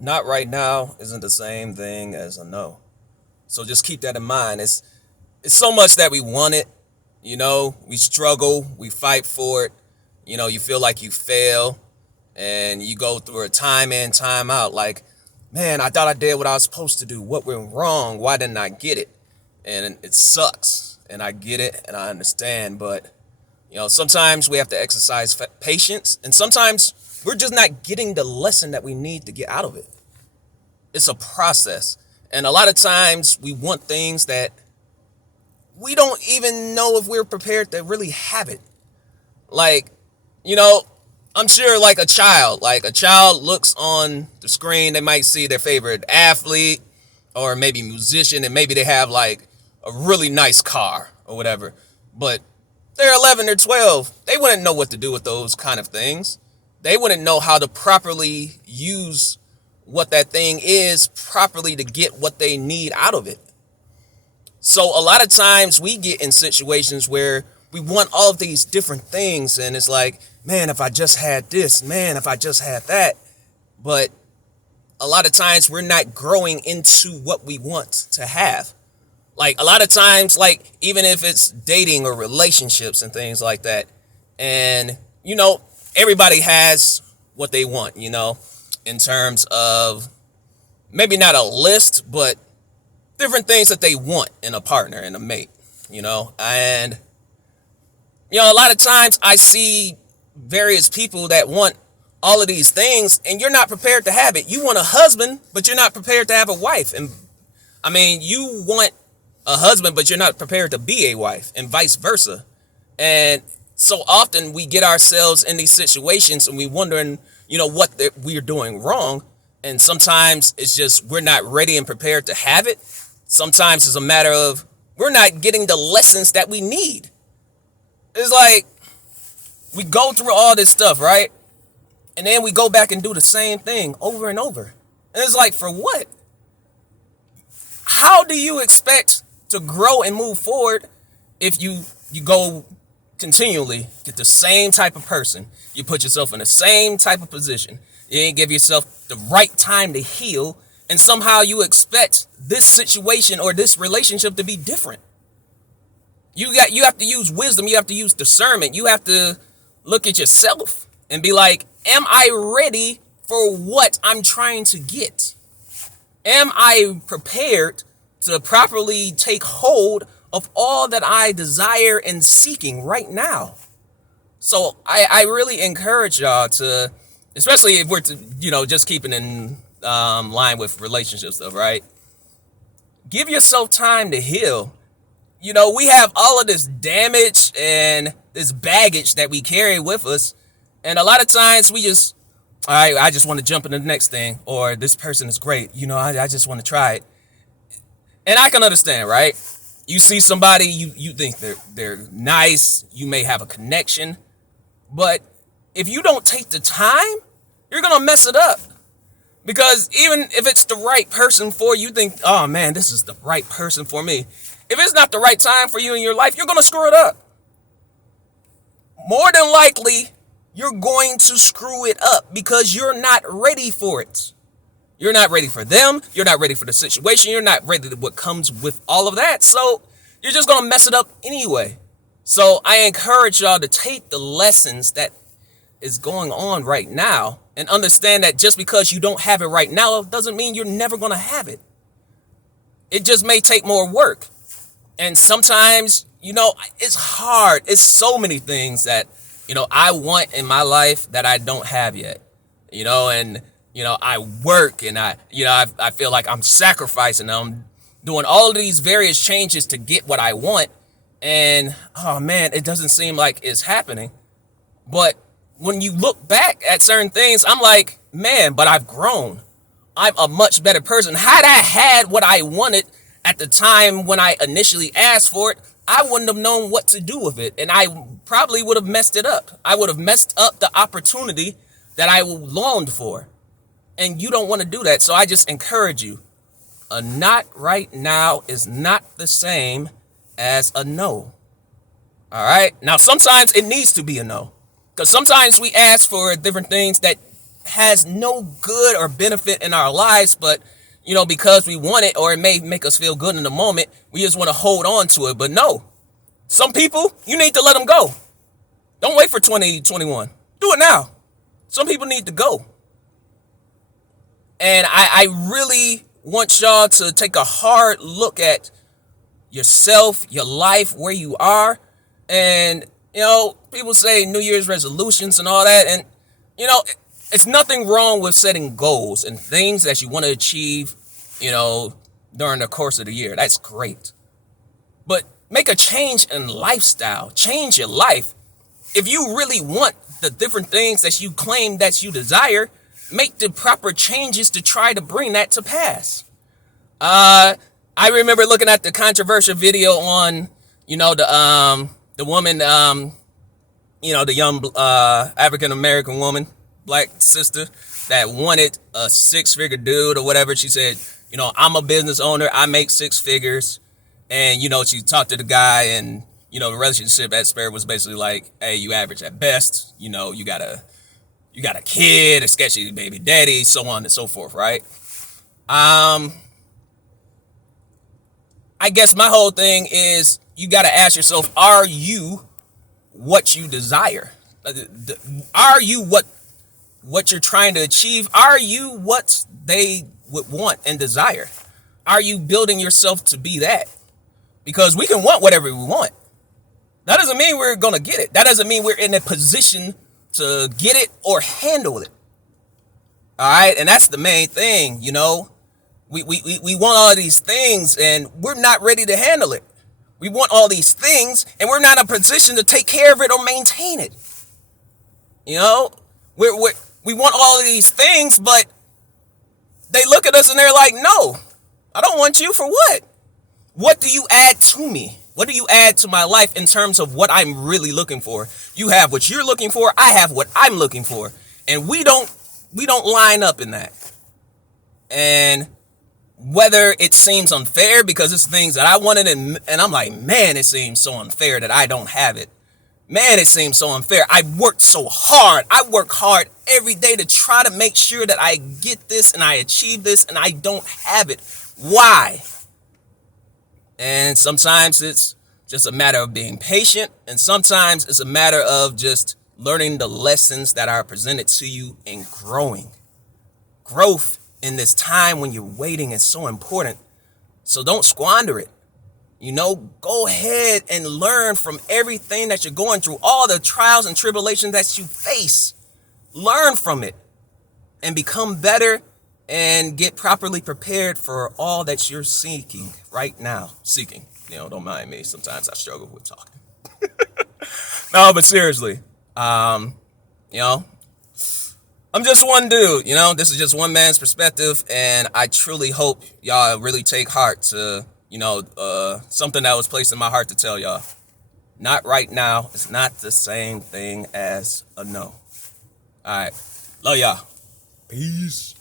Not right now isn't the same thing as a no. So just keep that in mind. It's so much that we want it, we struggle, we fight for it. You feel like you fail and you go through a time in, time out like, man, I thought I did what I was supposed to do. What went wrong? Why didn't I get it? And it sucks. And I get it and I understand, but sometimes we have to exercise patience, and sometimes we're just not getting the lesson that we need to get out of it. It's a process. And a lot of times we want things that we don't even know if we're prepared to really have it. Like, you know, I'm sure like a child looks on the screen, they might see their favorite athlete or maybe musician, and maybe they have like a really nice car or whatever. But they're 11 or 12. They wouldn't know what to do with those kind of things. They wouldn't know how to properly use what that thing is properly to get what they need out of it. So a lot of times we get in situations where we want all of these different things, and it's like, man, if I just had this, man, if I just had that. But a lot of times we're not growing into what we want to have. Like a lot of times, like even if it's dating or relationships and things like that, and everybody has what they want, in terms of maybe not a list, but different things that they want in a partner and a mate, and a lot of times I see various people that want all of these things, and you're not prepared to have it. You want a husband, but you're not prepared to have a wife. And I mean, you want a husband, but you're not prepared to be a wife, and vice versa. And so often we get ourselves in these situations and we wondering, what we're doing wrong. And sometimes it's just we're not ready and prepared to have it. Sometimes it's a matter of we're not getting the lessons that we need. It's like we go through all this stuff, right? And then we go back and do the same thing over and over. And it's like, for what? How do you expect to grow and move forward if you go continually get the same type of person? You put yourself in the same type of position. You didn't give yourself the right time to heal, and somehow you expect this situation or this relationship to be different. You have to use wisdom, you have to use discernment, you have to look at yourself and be like, am I ready for what I'm trying to get? Am I prepared to properly take hold of all that I desire and seeking right now? So I really encourage y'all to, especially if we're to, just keeping in line with relationship stuff, right? Give yourself time to heal. We have all of this damage and this baggage that we carry with us. And a lot of times we just, all right, I just want to jump into the next thing, or this person is great. I just want to try it. And I can understand, right? You see somebody, you think they're nice, you may have a connection, but if you don't take the time, you're gonna mess it up. Because even if it's the right person for you, think, oh man, this is the right person for me. If it's not the right time for you in your life, you're gonna screw it up. More than likely, you're going to screw it up because you're not ready for it. You're not ready for them. You're not ready for the situation. You're not ready to what comes with all of that. So you're just going to mess it up anyway. So I encourage y'all to take the lessons that is going on right now and understand that just because you don't have it right now doesn't mean you're never going to have it. It just may take more work. And sometimes, it's hard. It's so many things that, I want in my life that I don't have yet, and I work and I feel like I'm sacrificing. I'm doing all of these various changes to get what I want. And, oh man, it doesn't seem like it's happening. But when you look back at certain things, I'm like, man, but I've grown. I'm a much better person. Had I had what I wanted at the time when I initially asked for it, I wouldn't have known what to do with it. And I probably would have messed it up. I would have messed up the opportunity that I longed for. And you don't want to do that. So I just encourage you. A not right now is not the same as a no. All right. Now, sometimes it needs to be a no. Because sometimes we ask for different things that has no good or benefit in our lives, but because we want it, or it may make us feel good in the moment, we just want to hold on to it. But no, some people, you need to let them go. Don't wait for 2021. Do it now. Some people need to go. And I really want y'all to take a hard look at yourself, your life, where you are. And, people say New Year's resolutions and all that. And, it's nothing wrong with setting goals and things that you want to achieve, during the course of the year. That's great. But make a change in lifestyle. Change your life. If you really want the different things that you claim that you desire, make the proper changes to try to bring that to pass. I remember looking at the controversial video on, the woman, the young African American woman, black sister that wanted a 6-figure dude or whatever. She said, I'm a business owner. I make 6 figures. And, she talked to the guy, and, the relationship at Spirit was basically like, hey, you average at best. You got a kid, a sketchy baby daddy, so on and so forth, right? I guess my whole thing is you got to ask yourself, are you what you desire? Are you what you're trying to achieve? Are you what they would want and desire? Are you building yourself to be that? Because we can want whatever we want. That doesn't mean we're going to get it. That doesn't mean we're in a position to get it or handle it. All right. And that's the main thing. We want all of these things and we're not ready to handle it. We want all these things and we're not in a position to take care of it or maintain it. We want all of these things, but they look at us and they're like, no, I don't want you for what? What do you add to me? What do you add to my life in terms of what I'm really looking for? You have what you're looking for. I have what I'm looking for. And we don't line up in that. And whether it seems unfair because it's things that I wanted and I'm like, man, it seems so unfair that I don't have it. Man, it seems so unfair. I worked so hard. I work hard every day to try to make sure that I get this and I achieve this and I don't have it. Why? And sometimes it's just a matter of being patient. And sometimes it's a matter of just learning the lessons that are presented to you and growing. Growth in this time when you're waiting is so important. So don't squander it. Go ahead and learn from everything that you're going through, all the trials and tribulations that you face. Learn from it and become better and get properly prepared for all that you're seeking right now. Don't mind me. Sometimes I struggle with talking. No, but seriously, I'm just one dude, this is just one man's perspective. And I truly hope y'all really take heart to, something that was placed in my heart to tell y'all. Not right now. It's not the same thing as a no. All right. Love y'all. Peace.